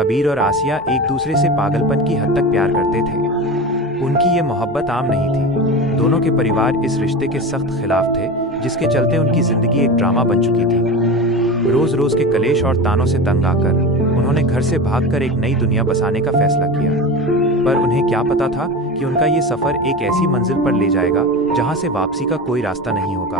कबीर और आसिया एक दूसरे से पागलपन की हद तक प्यार करते थे। उनकी ये मोहब्बत आम नहीं थी। दोनों के परिवार इस रिश्ते के सख्त खिलाफ थे, जिसके चलते उनकी जिंदगी एक ड्रामा बन चुकी थी। रोज रोज के कलेश और तानों से तंग आकर उन्होंने घर से भागकर एक नई दुनिया बसाने का फैसला किया। पर उन्हें क्या पता था कि उनका ये सफर एक ऐसी मंजिल पर ले जाएगा जहां से वापसी का कोई रास्ता नहीं होगा।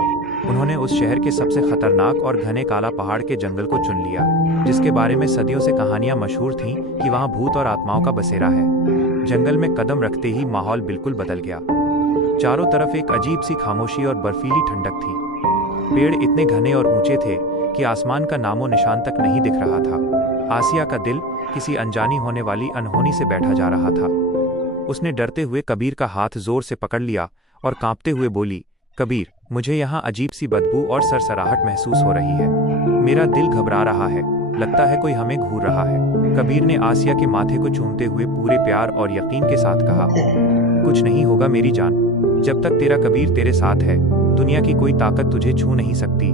उन्होंने उस शहर के सबसे खतरनाक और घने काला पहाड़ के जंगल को चुन लिया, जिसके बारे में सदियों से कहानियां मशहूर थीं कि वहां भूत और आत्माओं का बसेरा है। जंगल में कदम रखते ही माहौल बिल्कुल बदल गया। चारों तरफ एक अजीब सी खामोशी और बर्फीली ठंडक थी। पेड़ इतने घने और ऊंचे थे कि आसमान का नामो निशान तक नहीं दिख रहा था। आसिया का दिल किसी अनजानी होने वाली अनहोनी से बैठा जा रहा था। उसने डरते हुए कबीर का हाथ जोर से पकड़ लिया और कांपते हुए बोली, कबीर, मुझे यहाँ अजीब सी बदबू और सरसराहट महसूस हो रही है। मेरा दिल घबरा रहा है, लगता है कोई हमें घूर रहा है। कबीर ने आसिया के माथे को चूमते हुए पूरे प्यार और यकीन के साथ कहा, कुछ नहीं होगा मेरी जान। जब तक तेरा कबीर तेरे साथ है, दुनिया की कोई ताकत तुझे छू नहीं सकती।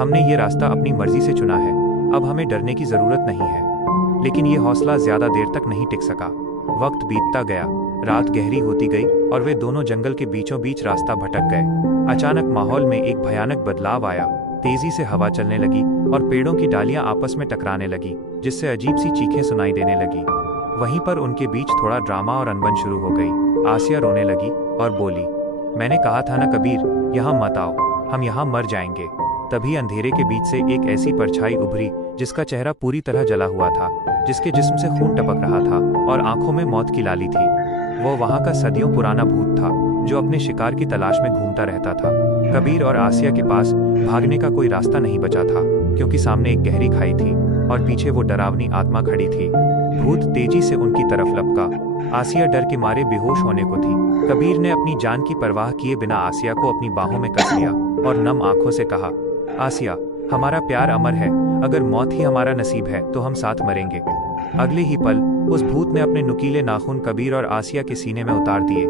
हमने ये रास्ता अपनी मर्जी से चुना है, अब हमें डरने की जरूरत नहीं है। लेकिन ये हौसला ज्यादा देर तक नहीं टिक सका। वक्त बीतता गया, रात गहरी होती गई और वे दोनों जंगल के बीचों बीच रास्ता भटक गए। अचानक माहौल में एक भयानक बदलाव आया। तेजी से हवा चलने लगी और पेड़ों की डालियां आपस में टकराने लगी, जिससे अजीब सी चीखें सुनाई देने लगी। वहीं पर उनके बीच थोड़ा ड्रामा और अनबन शुरू हो गई। आसिया रोने लगी और बोली, मैंने कहा था ना कबीर, यहाँ मत आओ, हम यहाँ मर जाएंगे। तभी अंधेरे के बीच से एक ऐसी परछाई उभरी जिसका चेहरा पूरी तरह जला हुआ था, जिसके जिस्म से खून टपक रहा था और आंखों में मौत की लाली थी। वो वहां का सदियों पुराना भूत था, जो अपने शिकार की तलाश में घूमता रहता था। कबीर और आसिया के पास भागने का कोई रास्ता नहीं बचा था, क्योंकि सामने एक गहरी खाई थी और पीछे वो डरावनी आत्मा खड़ी थी। भूत तेजी से उनकी तरफ लपका। आसिया डर के मारे बेहोश होने को थी। कबीर ने अपनी जान की परवाह किए बिना आसिया को अपनी बाहों में कस लिया और नम आंखों से कहा, आसिया, हमारा प्यार अमर है। अगर मौत ही हमारा नसीब है तो हम साथ मरेंगे। अगले ही पल उस भूत ने अपने नुकीले नाखून कबीर और आसिया के सीने में उतार दिए।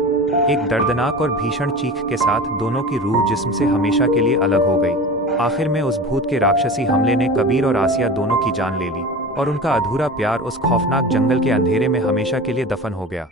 एक दर्दनाक और भीषण चीख के साथ दोनों की रूह जिस्म से हमेशा के लिए अलग हो गई। आखिर में उस भूत के राक्षसी हमले ने कबीर और आसिया दोनों की जान ले ली और उनका अधूरा प्यार उस खौफनाक जंगल के अंधेरे में हमेशा के लिए दफन हो गया।